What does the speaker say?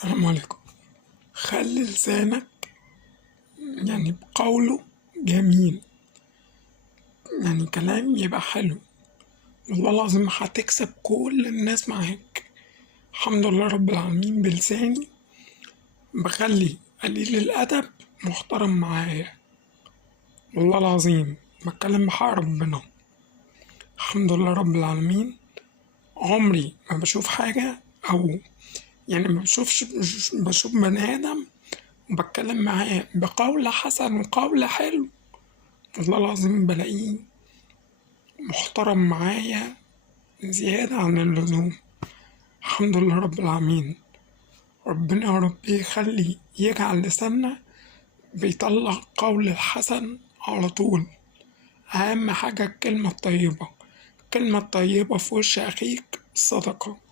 السلام عليكم. خلي لسانك بقوله جميل، كلام يبقى حلو. والله العظيم هتكسب كل الناس معاك. الحمد لله رب العالمين بلساني بخلي قليل الأدب محترم معايا. والله العظيم بتكلم بحق ربنا. الحمد لله رب العالمين. عمري ما بشوف حاجة أو ما بشوف بني آدم وبتكلم معاه بقول حسن وقول حلو، والله العظيم بلاقيه محترم معايا زيادة عن اللزوم. الحمد لله رب العالمين. ربنا يا رب يجعل لساننا بيطلع قول الحسن على طول. أهم حاجة الكلمة الطيبة. الكلمة الطيبة في وش أخيك صدقة.